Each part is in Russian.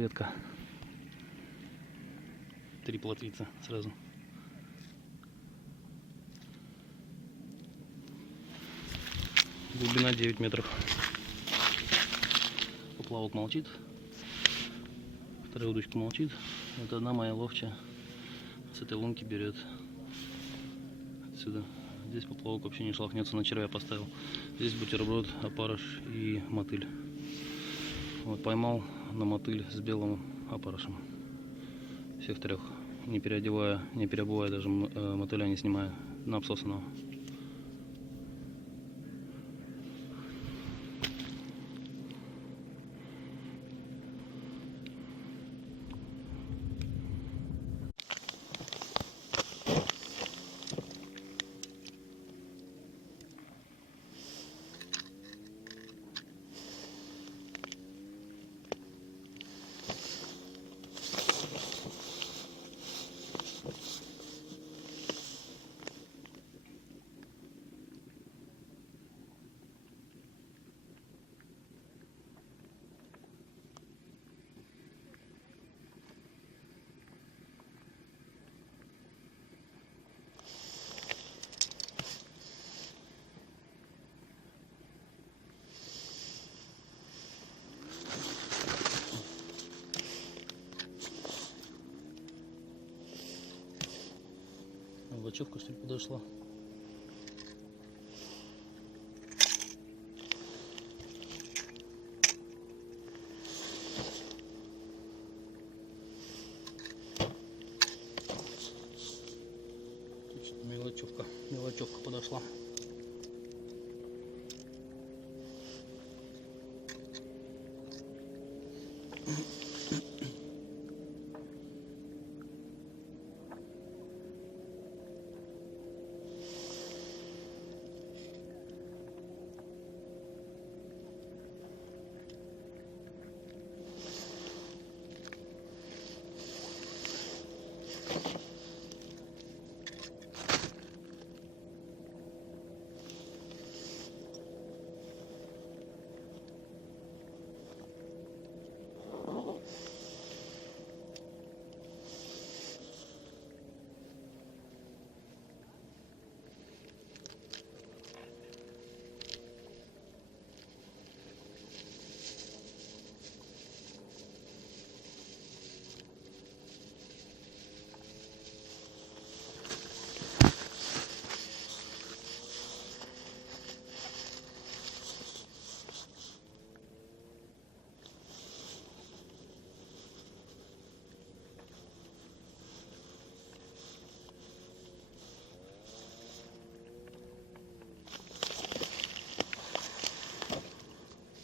разведка. 3 плотвицы сразу. Глубина 9 метров. Поплавок молчит. Вторая удочка молчит. Вот одна моя ловчая с этой лунки берет отсюда. Здесь поплавок вообще не шелохнется, на червя поставил. Здесь бутерброд, опарыш и мотыль. Вот поймал на мотыль с белым опарышем. Всех 3. Не переодевая, не переобувая, даже мотыля не снимая, на обсосанного. Лочевка, что ли, подошла? Мелочевка подошла.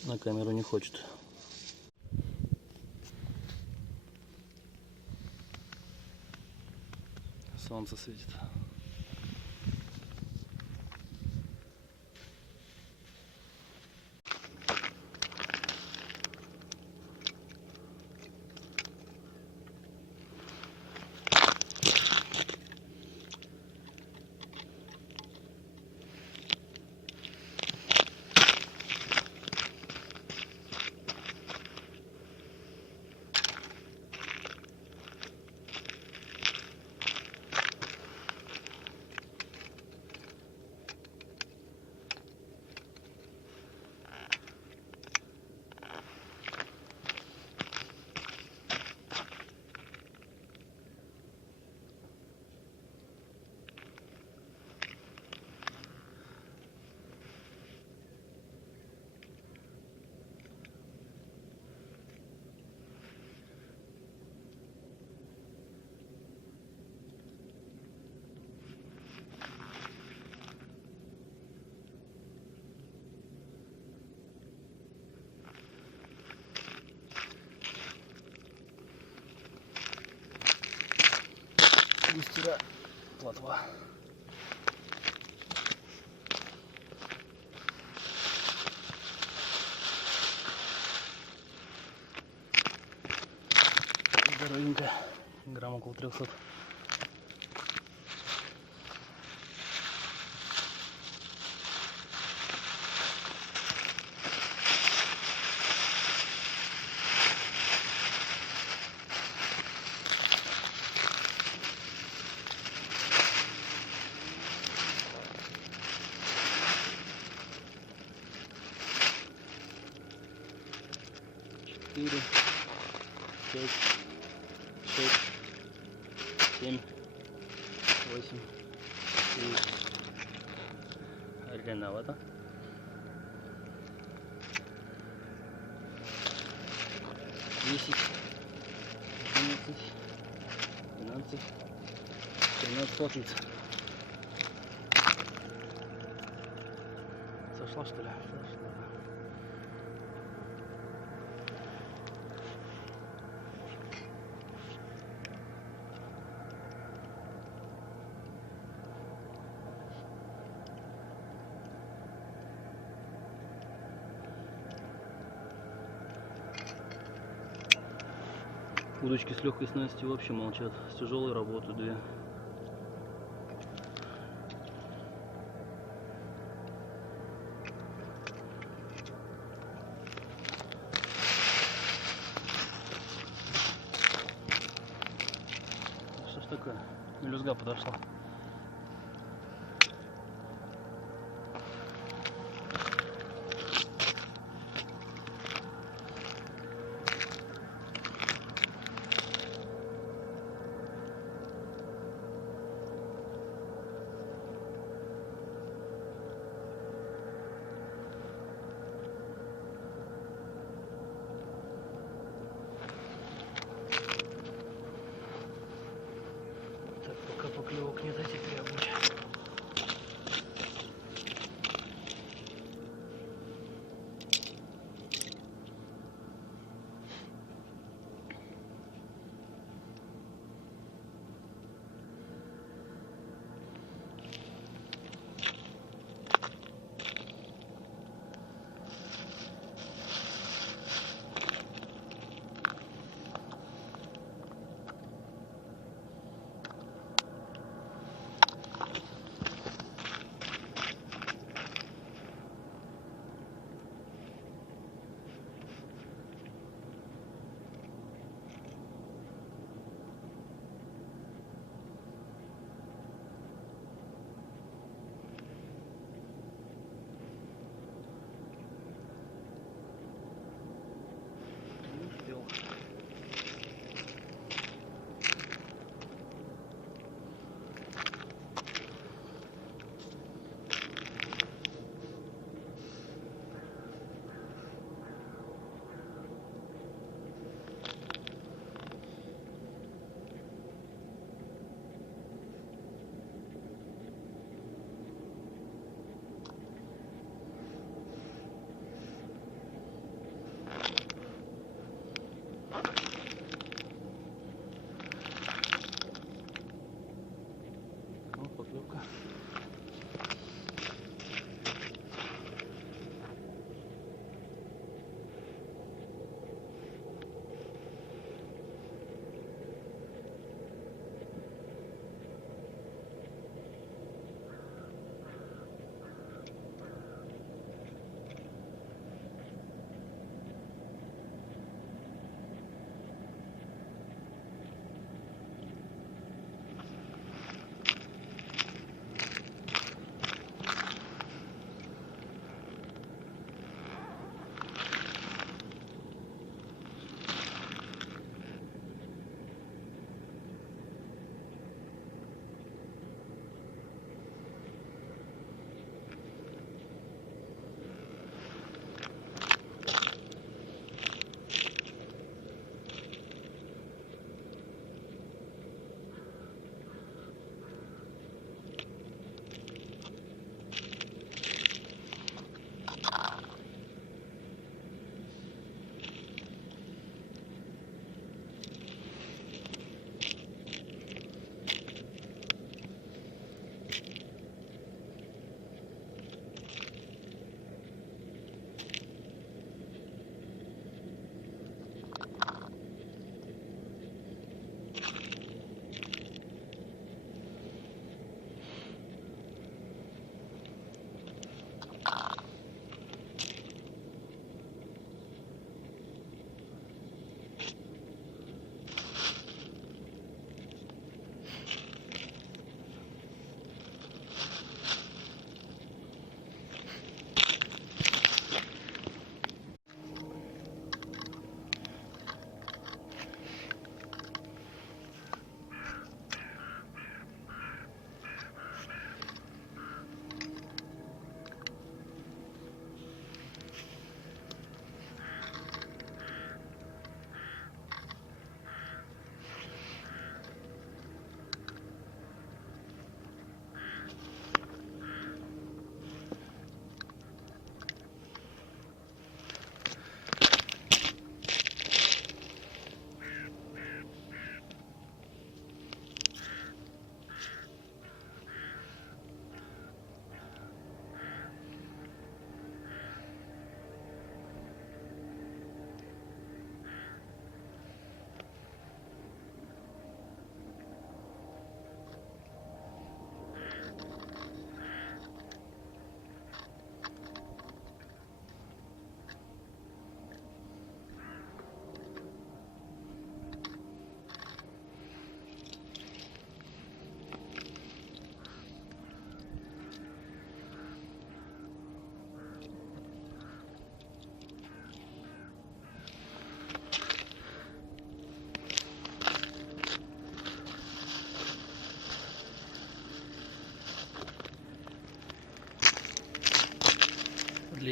На камеру не хочет. Солнце светит. Густера плотва. Здоровенькая, грамм около 300. 4, 5, 6, 7, 8, 9. Длинновато. 10, 11, 12, 13 плотниц. Сошла, что ли? Сошла. Удочки с легкой снастью вообще молчат. С тяжелой работы 2. Что ж такое? Мелюзга подошла. Так, пока поклевок нет.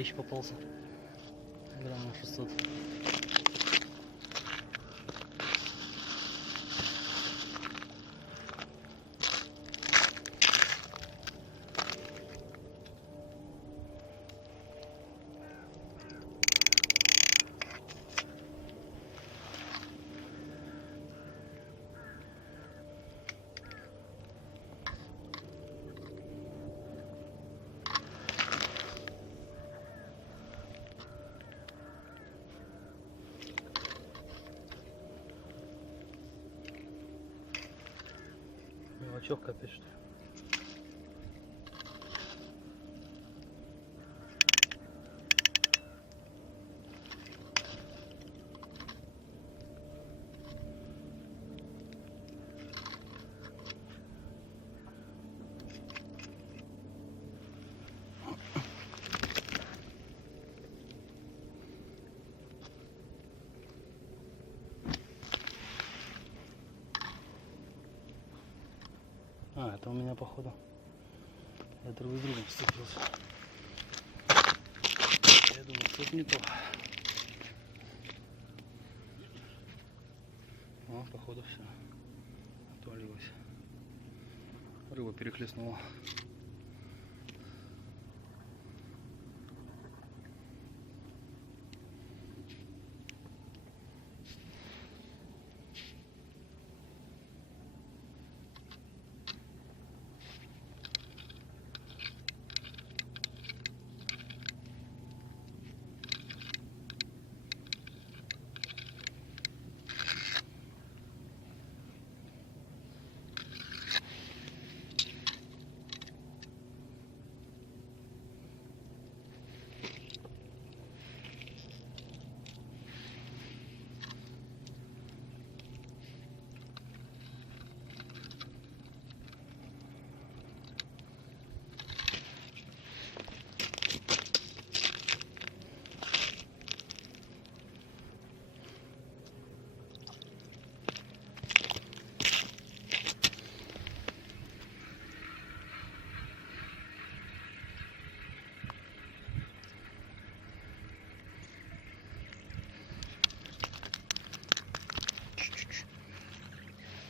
лещ попался. Грамм на 600. Мелочевка опять что ли? А, это у меня походу. Я друг с другом сцепился. Я думаю, что-то не то. О, походу все. Отвалилось. Рыба перехлестнула.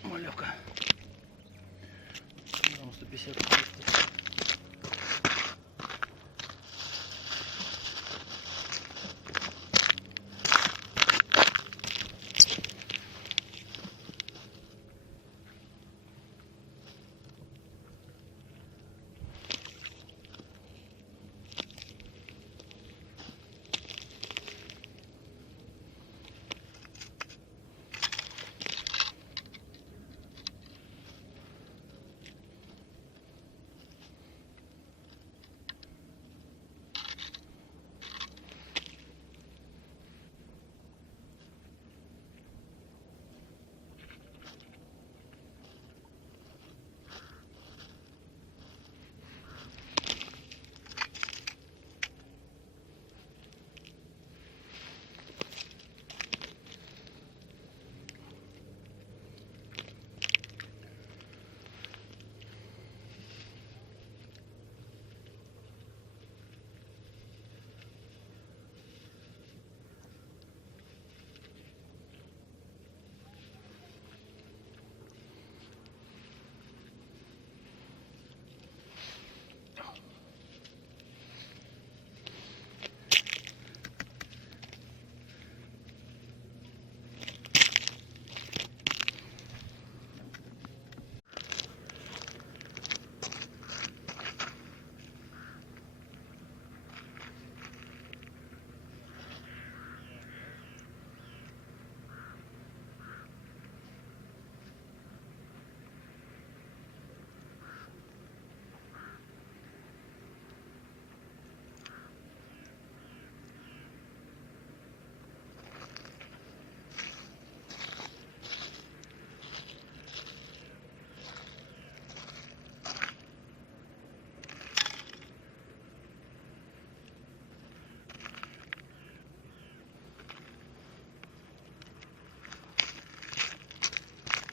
Малявка. Грамм 150.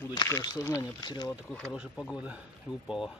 Удочка аж сознание потеряла такой хорошей погоды и упала.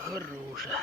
Хорошая.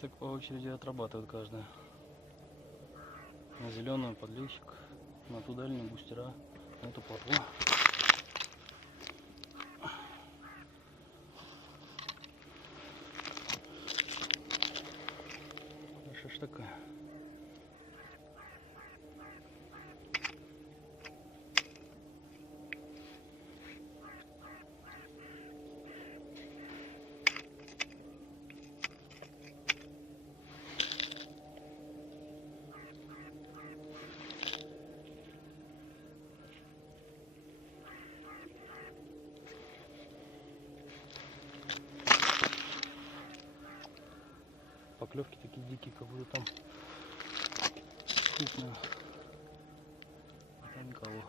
Так по очереди отрабатывают каждая. На зеленую подлещик, на ту дальнюю бустера, на эту плотву. Что ж такое? Поклевки такие дикие, как будто там крупные. А там никого.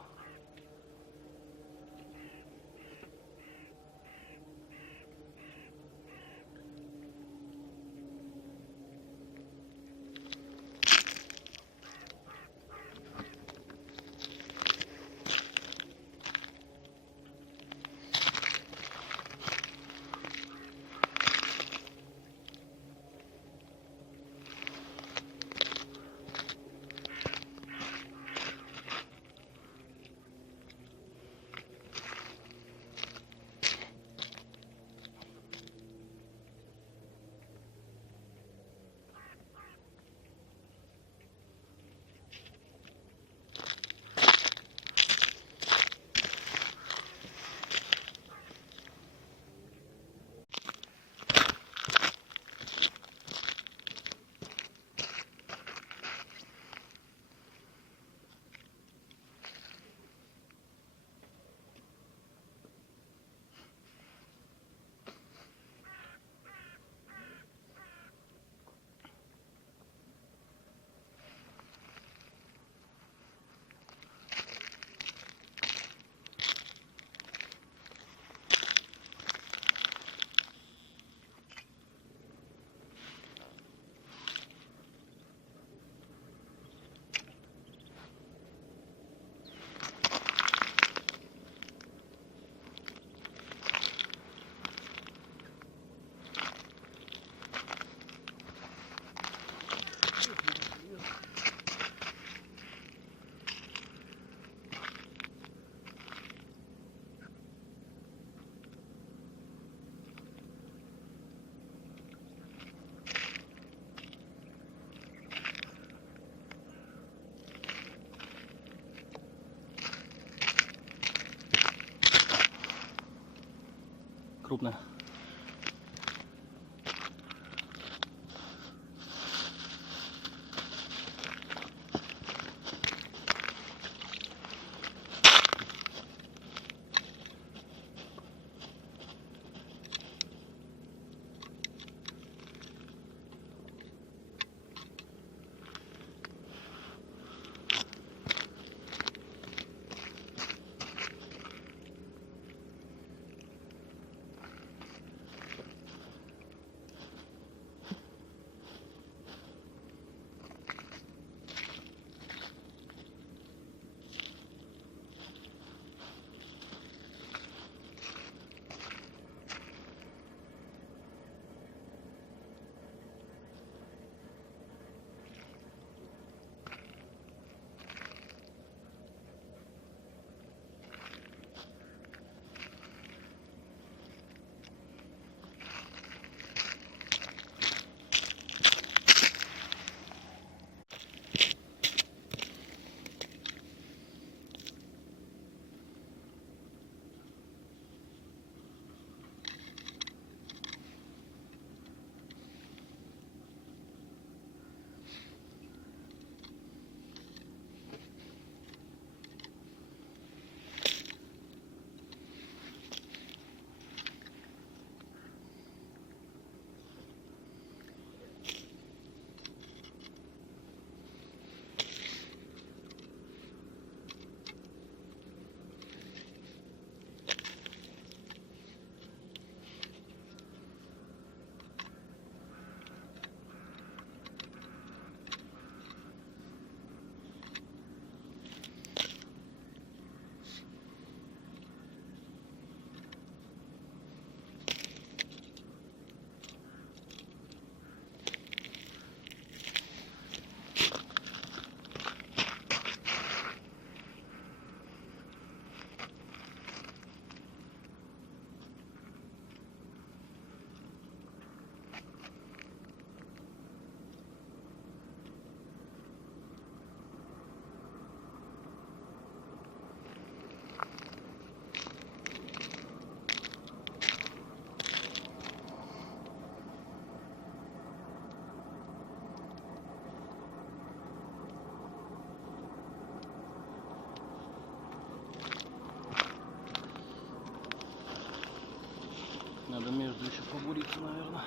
Крупная. Можно еще побуриться, наверное.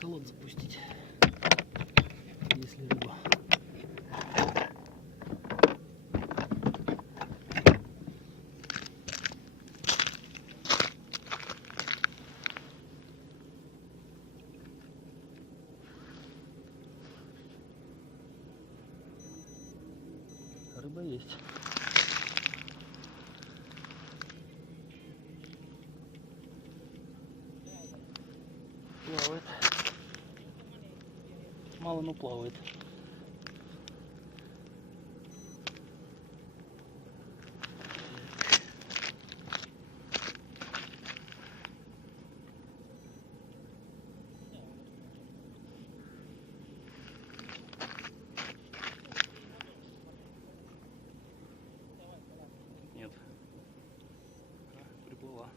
Холод запустить, если рыба. Рыба есть. Плавает. Мало, но плавает. Нет. Приплыла.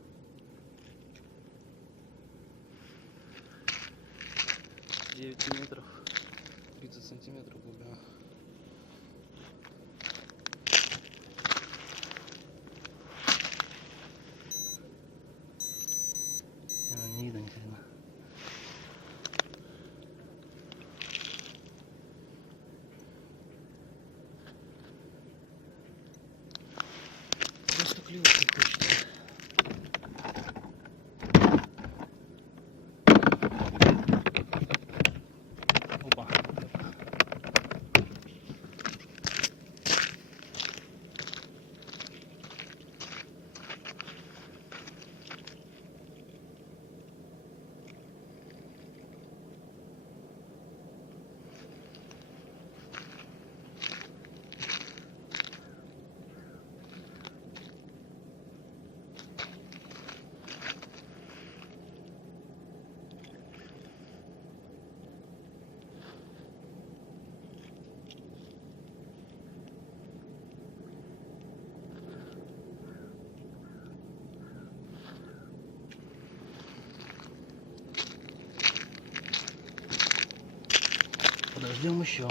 9 метров. 30 сантиметров глубина. Подождем еще.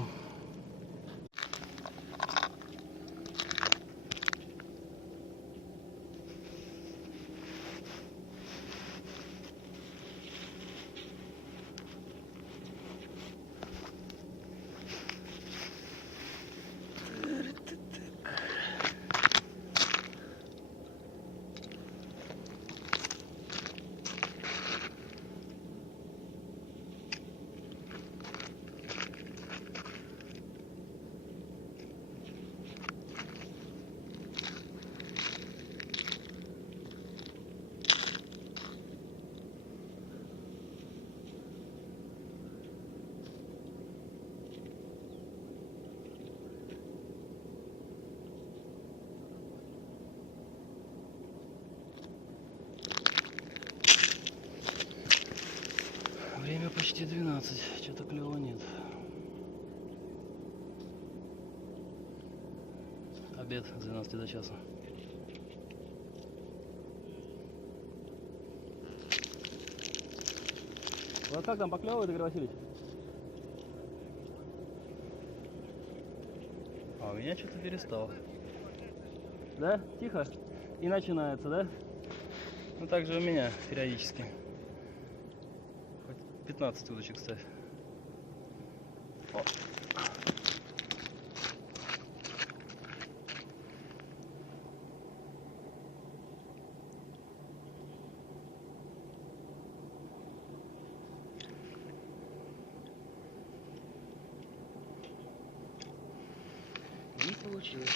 Время почти 12, что-то клёва нет. Обед с 12 до часа. Вот как там поклёвывает, Игорь Васильевич? А у меня что-то перестал. Да? Тихо? И начинается, да? Ну так же у меня периодически. Хоть 15 удочек ставь. О. Не получилось.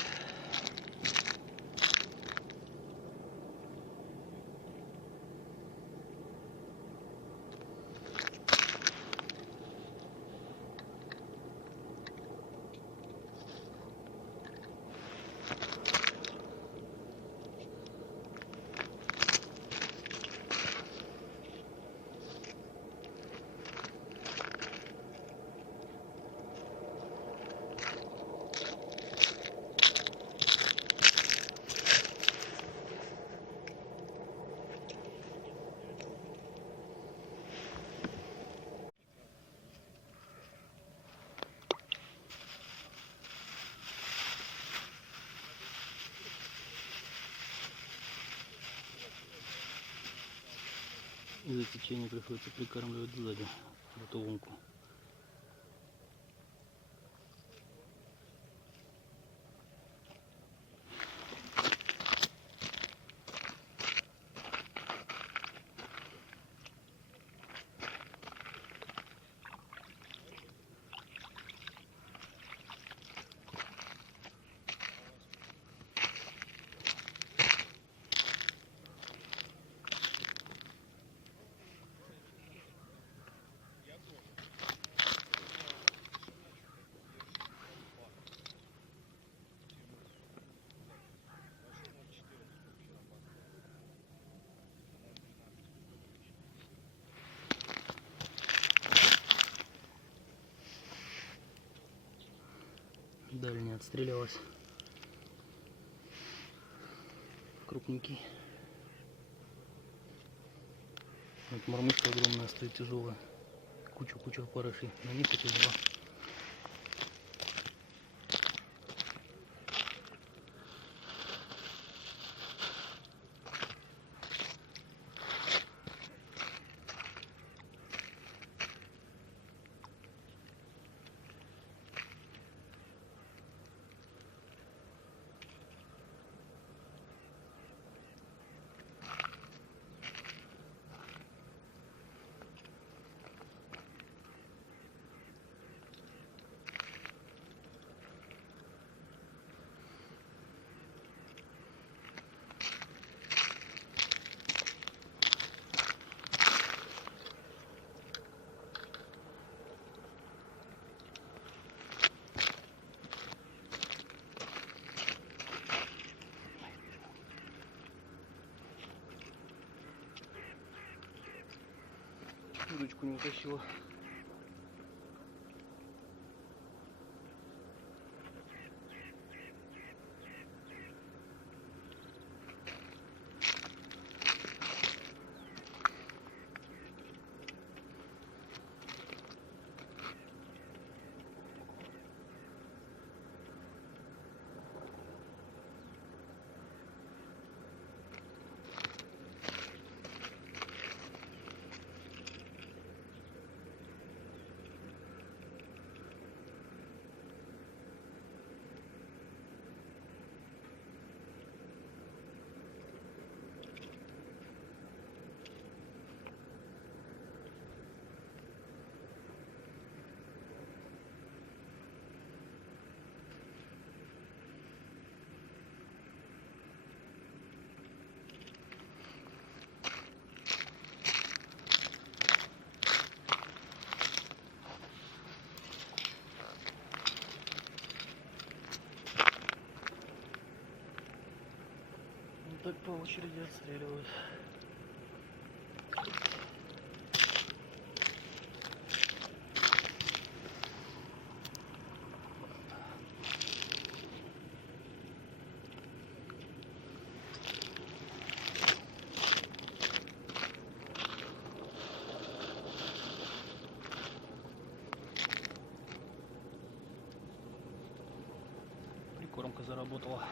Из-за течения приходится прикармливать сзади эту лунку. Дальняя отстрелялась. Крупненький. Вот мормышка огромная стоит, тяжелая. Кучу опарышей. На них эти два. Удочку не утащила. по очереди отстреливают. Прикормка заработала.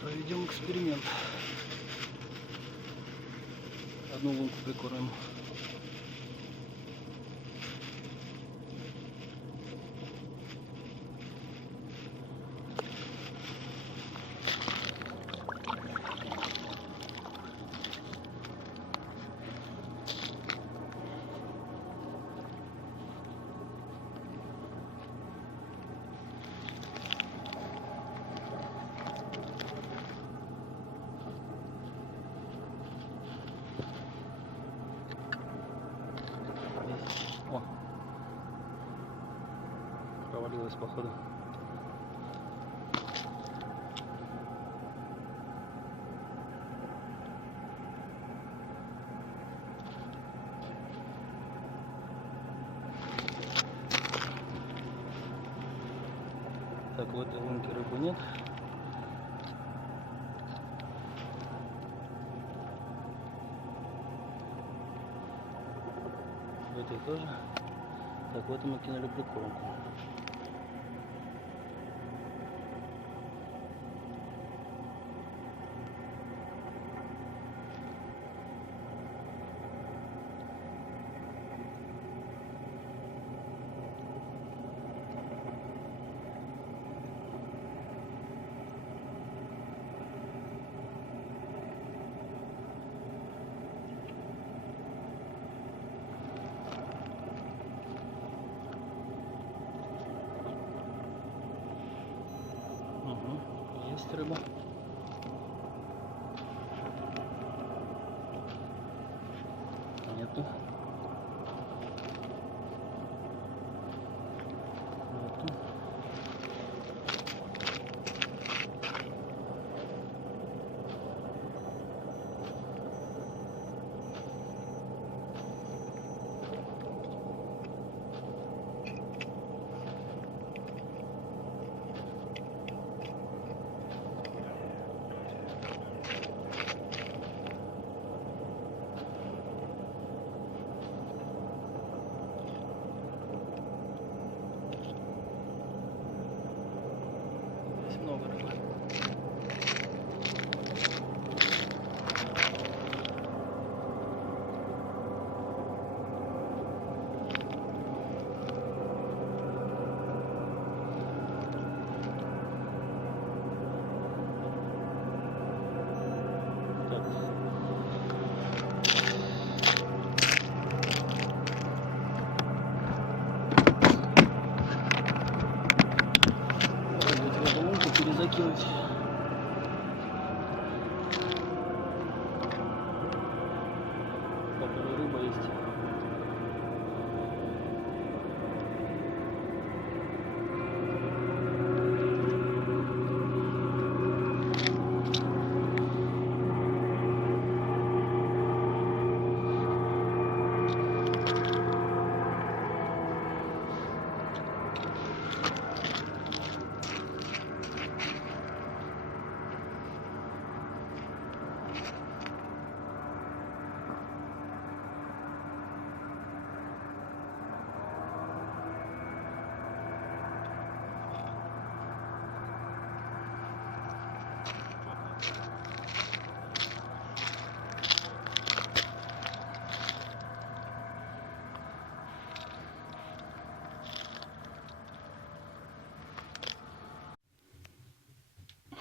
Проведем эксперимент. Одну лунку прикормим. О, провалилась походу. Так, в этой лунке рыбы нет. В этой тоже. Так, в этом мы кинули прикормку. Есть рыба. Нету. Нету.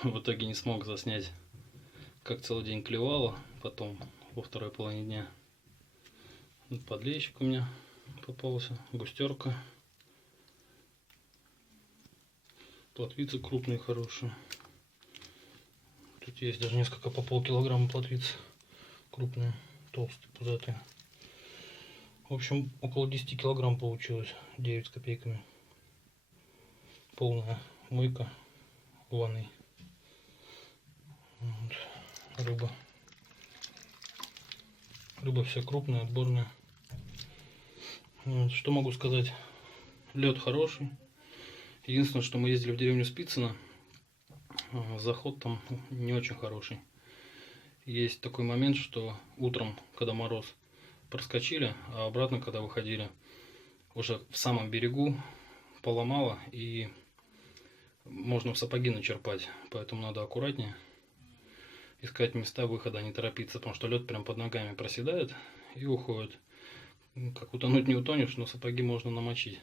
в итоге не смог заснять, как целый день клевало. Потом во второй половине дня вот подлещик у меня попался, густерка, плотвицы крупные, хорошие. Тут есть даже несколько по полкилограмма плотвиц крупные, толстые, пузатые. В общем, около 10 килограмм получилось, 9 с копейками. Полная мойка в ванной. Вот. Рыба. Рыба вся крупная, отборная. Вот. Что могу сказать? Лед хороший. Единственное, что мы ездили в деревню Спицыно, заход там не очень хороший. Есть такой момент, что утром, когда мороз, проскочили, а обратно, когда выходили, уже в самом берегу поломало, и можно в сапоги начерпать. Поэтому надо аккуратнее искать места выхода, не торопиться, потому что лед прям под ногами проседает и уходит. Как утонуть не утонешь, но сапоги можно намочить.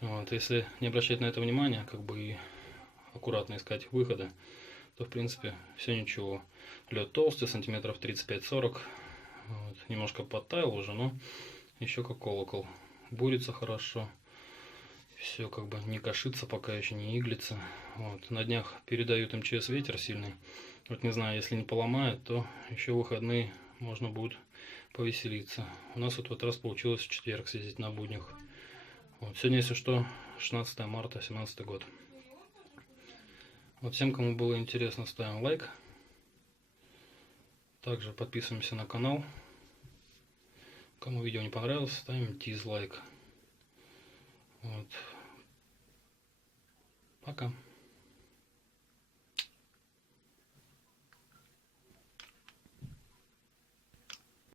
Вот, если не обращать на это внимания, как бы и аккуратно искать выходы, то в принципе все ничего. Лед толстый, сантиметров 35-40. Вот, немножко подтаял уже, но еще как колокол. Бурится хорошо. Все как бы не кашится, пока еще не иглится. Вот. На днях передают МЧС ветер сильный. Вот не знаю, если не поломает, то еще в выходные можно будет повеселиться. У нас вот в этот раз получилось в четверг съездить на буднях. Вот. Сегодня, если что, 16 марта, 17 год. Вот всем, кому было интересно, ставим лайк. Также подписываемся на канал. Кому видео не понравилось, ставим дизлайк. Вот. Пока.